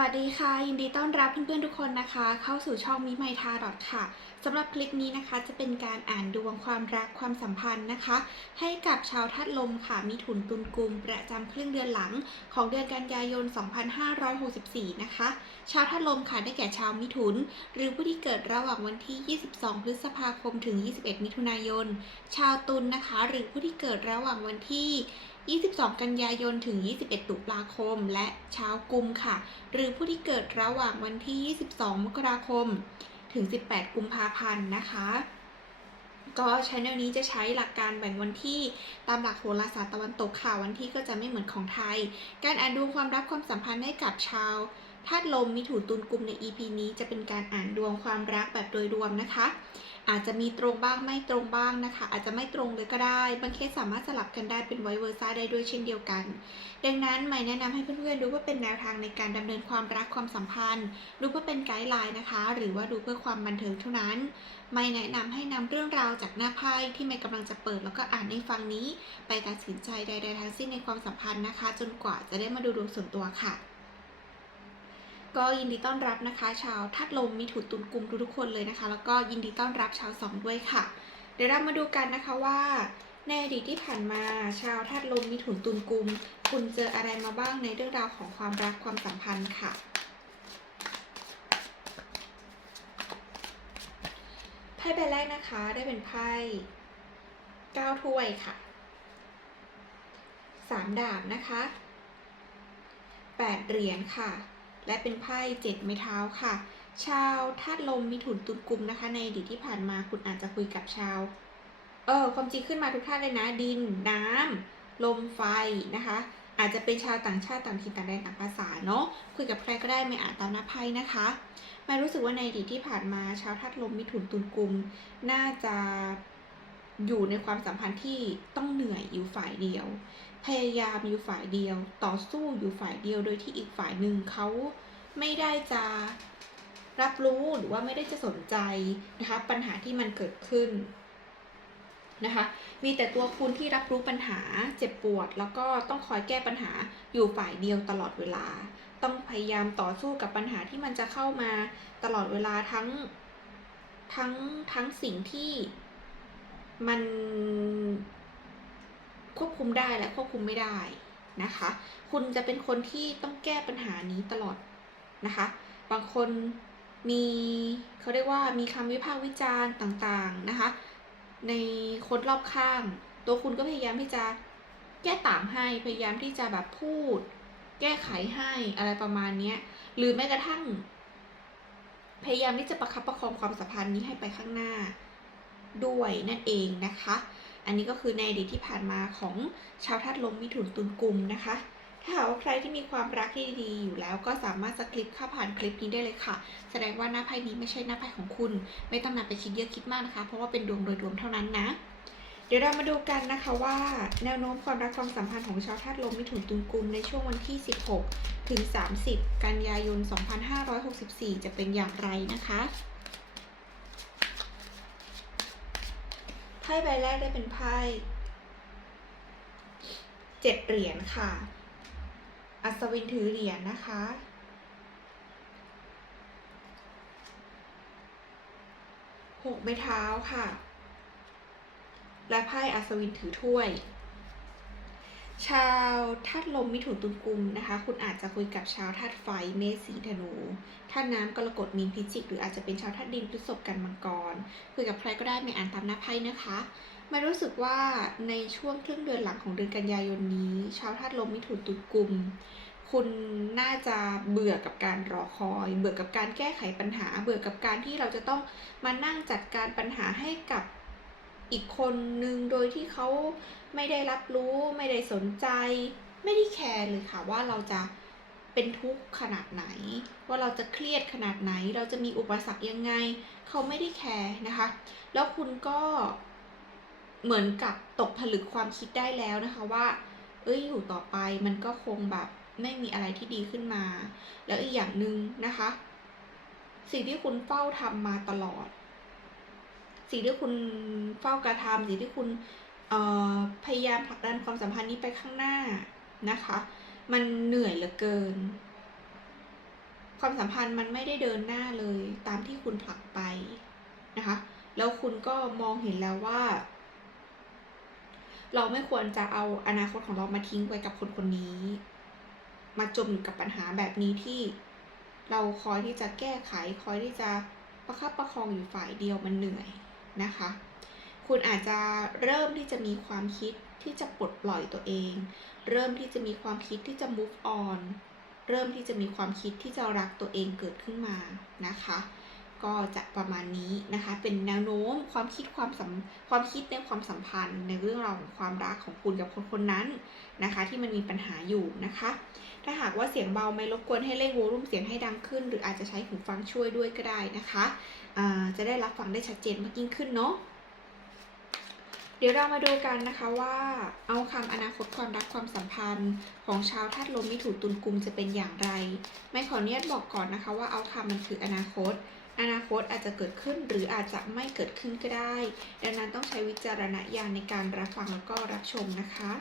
วัสดีค่ะ ยินดีต้อนรับเพื่อนๆทุกคนนะคะ เข้าสู่ช่องมิไมทาดอทค่ะสำหรับคลิปนี้นะคะจะเป็นการอ่านดวงความรักความสัมพันธ์นะคะ ให้กับชาวธาตุลมค่ะมีถุนตุนกุมประจำครึ่งเดือนหลังของเดือนกันยายน 2564 นะคะ ชาวธาตุลมค่ะได้แก่ชาวมิถุน หรือผู้ที่เกิดระหว่างวันที่ 22 พฤษภาคมถึง 21 มิถุนายน ชาวตุลนะคะ หรือผู้ที่เกิดระหว่างวันที่ 22 กันยายน ถึง 21 ตุลาคม และเช้ากุมค่ะ หรือผู้ที่เกิดระหว่างวันที่ 22 มกราคม ถึง 18 กุมภาพันธ์นะคะ ก็ชแนลนี้จะใช้หลักการแบ่งวันที่ตามหลักโหราศาสตร์ตะวันตกค่ะ วันที่ก็จะไม่เหมือนของไทย การอ่านดวงความรักความสัมพันธ์ให้กับชาว ธาตุลมมิถุนตุลกุมใน EP นี้จะเป็นการอ่านดวงความรักแบบโดยรวมนะคะ อาจจะมีตรงบ้างไม่ตรงบ้างนะคะ อาจจะไม่ตรงเลยก็ได้ บางเคสสามารถสลับกันได้เป็นไวเวอร์ซ่าได้ด้วยเช่นเดียวกัน ดังนั้นไม่แนะนำให้เพื่อนๆดูเพื่อเป็นแนวทางในการดำเนินความรักความสัมพันธ์ ดูเพื่อเป็นไกด์ไลน์นะคะ หรือว่าดูเพื่อความบันเทิงเท่านั้น ไม่แนะนำให้นำเรื่องราวจากหน้าไพ่ที่ไม่กำลังจะเปิดแล้วก็อ่านให้ฟังนี้ ไปตัดสินใจใดๆทั้งสิ้นในความสัมพันธ์นะคะ จนกว่าจะได้มาดูดวงส่วนตัวค่ะ ก็ยินดีต้อนรับนะคะ ชาวทัดลมมีถุนตุนกลุ่มทุกๆคนเลยนะคะ แล้วก็ยินดีต้อนรับชาวสองด้วยค่ะ เดี๋ยวเรามาดูกันนะคะว่า ในอดีตที่ผ่านมาชาวทัดลมมีถุนตุนกลุ่มคุณเจออะไรมาบ้างในเรื่องราวของความรักความสัมพันธ์ค่ะไพ่ใบแรกนะคะได้เป็นไพ่เก้าถ้วยค่ะสามดาบนะคะแปดเหรียญค่ะ และเป็นไพ่เจ็ดไม้เท้าค่ะ ชาวธาตุลมมีถุนตุนกลุ่มนะคะ ในอดีตที่ผ่านมาคุณอาจจะคุยกับชาว เออความจริงขึ้นมาทุกท่านเลยนะ ดินน้ำลมไฟนะคะ อาจจะเป็นชาวต่างชาติต่างถิ่นต่างแดนต่างภาษาเนาะคุยกับใครก็ได้ไม่อ่านตามหน้าไพ่นะคะไม่รู้สึกว่าในอดีตที่ผ่านมาชาวธาตุลมมีถุนตุนกลุ่มน่าจะอยู่ในความสัมพันธ์ที่ต้องเหนื่อยอยู่ฝ่ายเดียว พยายามอยู่ฝ่ายเดียว ต่อสู้อยู่ฝ่ายเดียวโดยที่อีกฝ่ายหนึ่งเขาไม่ได้จะรับรู้หรือว่าไม่ได้จะสนใจนะคะปัญหาที่มันเกิดขึ้นนะคะมีแต่ตัวคุณที่รับรู้ปัญหาเจ็บปวด แล้วก็ต้องคอยแก้ปัญหาอยู่ฝ่ายเดียวตลอดเวลา ต้องพยายามต่อสู้กับปัญหาที่มันจะเข้ามาตลอดเวลาทั้งทั้งทั้งสิ่งที่มัน ควบคุมได้และควบคุมไม่ได้นะคะ คุณจะเป็นคนที่ต้องแก้ปัญหานี้ตลอดนะคะ บางคนมีเขาเรียกว่ามีคำวิพากษ์วิจารณ์ต่างๆนะคะ ในคนรอบข้าง ตัวคุณก็พยายามที่จะแก้ต่างให้พยายามที่จะแบบพูด แก้ไขให้อะไรประมาณเนี้ยหรือแม้กระทั่ง พยายามที่จะประคับประคองความสัมพันธ์นี้ให้ไปข้างหน้าด้วยนั่นเองนะคะ อันนี้ก็คือในอดีตที่ผ่านมาของชาวธาตุลมมิถุนตุลกุมนะคะ ถ้าหากว่าใครที่มีความรักที่ดีอยู่แล้วก็สามารถสคริปเข้าผ่านคลิปนี้ได้เลยค่ะ แสดงว่าหน้าไพ่นี้ไม่ใช่หน้าไพ่ของคุณ ไม่ต้องนำไปคิดเยอะคิดมากนะคะ เพราะว่าเป็นดวงโดยรวมเท่านั้นนะเดี๋ยวเรามาดูกันนะคะว่าแนวโน้มความรักความสัมพันธ์ของชาวธาตุลมมิถุนตุลกุมในช่วงวันที่ 16 ถึง 30 กันยายน 2564 จะเป็นอย่างไรนะคะ พ่ใบแรกได้เป็นไพ่เจ็ดเหรียญค่ะ อัศวินถือเหรียญนะคะ หกไม้เท้าค่ะ และไพ่อัศวินถือถ้วย ชาวธาตุลมมิถุนตุลกุมนะคะ คุณอาจจะคุยกับชาวธาตุไฟเมษสีธนูธาตุน้ำกรกฎมีนพิจิก หรืออาจจะเป็นชาวธาตุดินพฤษภกันมังกรคุยกับใครก็ได้ไม่อ่านตามหน้าไพ่นะคะมารู้สึกว่าในช่วงครึ่งเดือนหลังของเดือนกันยายนนี้ ชาวธาตุลมมิถุนตุลกุม คุณน่าจะเบื่อกับการรอคอย เบื่อกับการแก้ไขปัญหา เบื่อกับการที่เราจะต้องมานั่งจัดการปัญหาให้กับ อีกคนนึงโดยที่เขาไม่ได้รับรู้ ไม่ได้สนใจ ไม่ได้แคร์เลยค่ะว่าเราจะเป็นทุกข์ขนาดไหน ว่าเราจะเครียดขนาดไหน เราจะมีอุปสรรคยังไง เขาไม่ได้แคร์นะคะ แล้วคุณก็เหมือนกับตกผลึกความคิดได้แล้วนะคะว่า เอ้ยอยู่ต่อไปมันก็คงแบบไม่มีอะไรที่ดีขึ้นมา แล้วอีกอย่างหนึ่งนะคะ สิ่งที่คุณเฝ้าทำมาตลอด สิ่งที่คุณเฝ้ากระทำสิ่งที่คุณพยายามผลักดันความสัมพันธ์นี้ไปข้างหน้านะคะ มันเหนื่อยเหลือเกิน ความสัมพันธ์มันไม่ได้เดินหน้าเลยตามที่คุณผลักไปนะคะ แล้วคุณก็มองเห็นแล้วว่า เราไม่ควรจะเอาอนาคตของเรามาทิ้งไว้กับคนคนนี้ มาจมอยู่กับปัญหาแบบนี้ที่เราคอยที่จะแก้ไข คอยที่จะประคับประคองอยู่ฝ่ายเดียวมันเหนื่อย นะคะ คุณอาจจะเริ่มที่จะมีความคิดที่จะปลดปล่อยตัวเอง เริ่มที่จะมีความคิดที่จะ move on เริ่มที่จะมีความคิดที่จะรักตัวเองเกิดขึ้นมานะคะ ก็จะประมาณนี้นะคะ เป็นแนวโน้มความคิดความสัมความคิดในความสัมพันธ์ ในเรื่องราวของความรักของคุณกับคนคนนั้นนะคะ ที่มันมีปัญหาอยู่นะคะ ถ้าหากว่าเสียงเบาไม่รบกวนให้เร่งโวลูมเสียงให้ดังขึ้น หรืออาจจะใช้หูฟังช่วยด้วยก็ได้นะคะจะได้รับฟังได้ชัดเจนมากยิ่งขึ้นเนาะเดี๋ยวเรามาดูกันนะคะว่าเอาคำอนาคตความรักความสัมพันธ์ของชาวธาตุลมมิถุนตุลกุมจะเป็นอย่างไร ไม่ขออนุญาตบอกก่อนนะคะว่าเอาคำมันคืออนาคต อนาคตอาจจะเกิดขึ้นหรืออาจจะไม่เกิดขึ้นก็ได้ ดังนั้นต้องใช้วิจารณญาณในการรับฟังแล้วก็รับชมนะคะ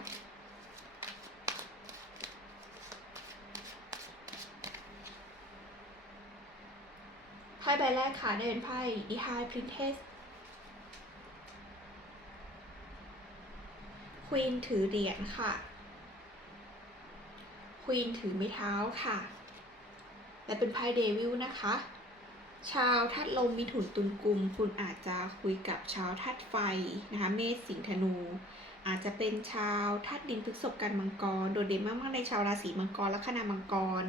ไพ่ใบแรกค่ะได้เป็นไพ่ The High Princess ควีนถือเหรียญค่ะควีนถือไม้เท้าค่ะ และเป็นไพ่เดวิลนะคะ ชาวธาตุลมมิถุนตุลกุม คุณอาจจะคุยกับชาวธาตุไฟนะคะเมษสิงห์ธนู อาจจะเป็นชาวธาตุดินพฤษภกันมังกร โดดเด่นมากๆในชาวราศีมังกรและคณามังกร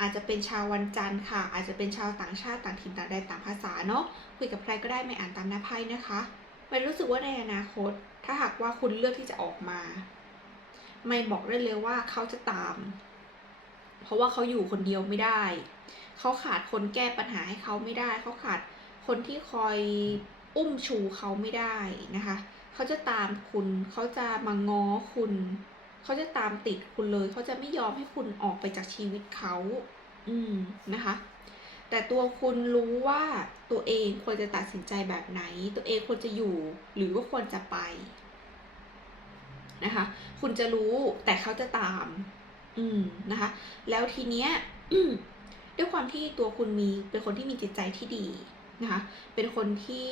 อาจจะเป็นชาววันจันทร์ค่ะ อาจจะเป็นชาวต่างชาติต่างถิ่นต่างแดนต่างภาษาเนาะคุยกับใครก็ได้ไม่อ่านตามหน้าไพ่นะคะมันรู้สึกว่าในอนาคต ถ้าหากว่าคุณเลือกที่จะออกมา ไม่บอกได้เลยว่าเขาจะตาม เพราะว่าเขาอยู่คนเดียวไม่ได้ เขาขาดคนแก้ปัญหาให้เขาไม่ได้ เขาขาดคนที่คอยอุ้มชูเขาไม่ได้นะคะ เขาจะตามคุณ เขาจะมาง้อคุณ เขาจะตามติดคุณเลย เขาจะไม่ยอมให้คุณออกไปจากชีวิตเขา อืมนะคะ แต่ตัวคุณรู้ว่าตัวเองควรจะตัดสินใจแบบไหน ตัวเองควรจะอยู่หรือว่าควรจะไปนะคะ คุณจะรู้แต่เขาจะตาม อืมนะคะ แล้วทีเนี้ยด้วยความที่ตัวคุณมีเป็นคนที่มีจิตใจที่ดีนะคะ เป็นคนที่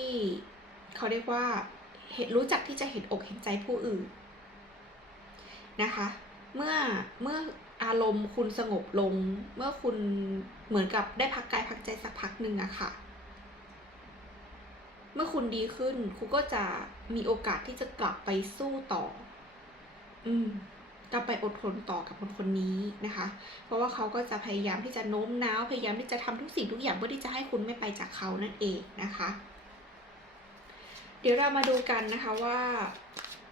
เขาเรียกว่าเห็นรู้จักที่จะเห็นอกเห็นใจผู้อื่นนะคะ เมื่อเมื่ออารมณ์คุณสงบลง เมื่อคุณเหมือนกับได้พักกายพักใจสักพักหนึ่งอะค่ะ เมื่อคุณดีขึ้น คุณก็จะมีโอกาสที่จะกลับไปสู้ต่อ อืม กลับไปอดทนต่อกับคนคนนี้นะคะ เพราะว่าเขาก็จะพยายามที่จะโน้มน้าว พยายามที่จะทำทุกสิ่งทุกอย่างเพื่อที่จะให้คุณไม่ไปจากเขานั่นเองนะคะ เดี๋ยวเรามาดูกันนะคะว่า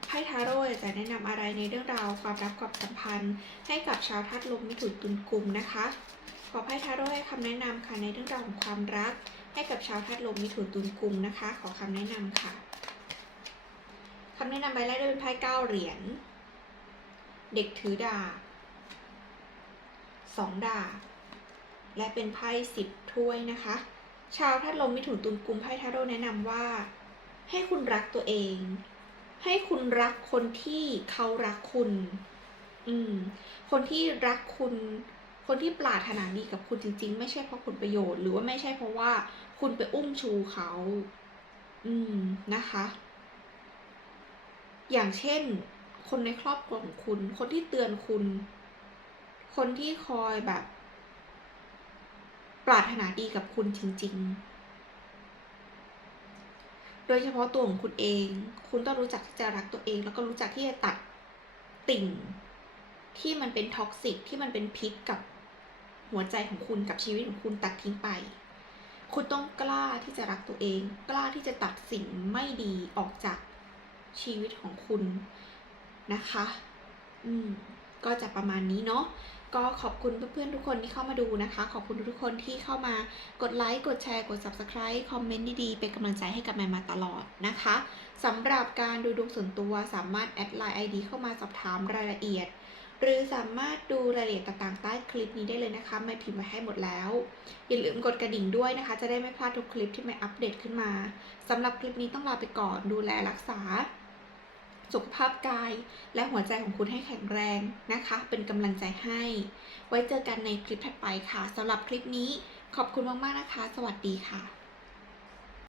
ไพ่ทาโร่จะแนะนำอะไรในเรื่องราวความรักความสัมพันธ์ ให้กับชาวธาตุลมมิถุนตุลกุมนะคะ ขอไพ่ทาโร่ให้คำแนะนำค่ะในเรื่องราวของความรัก ให้กับชาวธาตุลมมิถุนตุลกุมนะคะ ขอคำแนะนำค่ะคำแนะนำใบแรกด้เป็นไพ่เก้าเหรียญ เด็กถือดาบสองดาบและเป็นไพ่สิบถ้วยนะคะ ชาวธาตุลมมิถุนตุลกุมไพ่ทาโร่แนะนำว่า ให้คุณรักตัวเอง ให้คุณรักคนที่เขารักคุณ อืม คนที่รักคุณ คนที่ปรารถนาดีกับคุณจริง ๆ ไม่ใช่เพราะผลประโยชน์หรือว่าไม่ใช่เพราะว่าคุณไปอุ้มชูเขา อืมนะคะ อย่างเช่น คนในครอบครัวของคุณ คนที่เตือนคุณ คนที่คอยแบบ ปรารถนาดีกับคุณจริง ๆ โดยเฉพาะตัวของคุณเอง คุณต้องรู้จักที่จะรักตัวเอง แล้วก็รู้จักที่จะตัดติ่ง ที่มันเป็นท็อกซิกที่มันเป็นพิษกับหัวใจของคุณกับชีวิตของคุณตัดทิ้งไป คุณต้องกล้าที่จะรักตัวเอง กล้าที่จะตัดสิ่งไม่ดีออกจากชีวิตของคุณ นะคะ อืม ก็จะประมาณนี้เนาะ ก็ขอบคุณเพื่อนๆทุกคนที่เข้ามาดูนะคะ ขอบคุณทุกคนที่เข้ามากดไลค์ กดแชร์ กด subscribe คอมเมนต์ดีๆ เป็นกำลังใจให้กับแมนมาตลอดนะคะสำหรับการดูดวงส่วนตัวสามารถแอดไลน์ ID เข้ามาสอบถามรายละเอียดหรือสามารถดูรายละเอียดต่างๆใต้คลิปนี้ได้เลยนะคะไม่พิมพ์ไว้ให้หมดแล้ว อย่าลืมกดกระดิ่งด้วยนะคะ จะได้ไม่พลาดทุกคลิปที่ไม่อัปเดตขึ้นมาสำหรับคลิปนี้ต้องลาไปก่อนดูแลรักษา สุขภาพกาย และหัวใจของคุณให้แข็งแรงนะคะ เป็นกำลังใจให้ ไว้เจอกันในคลิปถัดไปค่ะสำหรับคลิปนี้ขอบคุณมากๆนะคะ สวัสดีค่ะ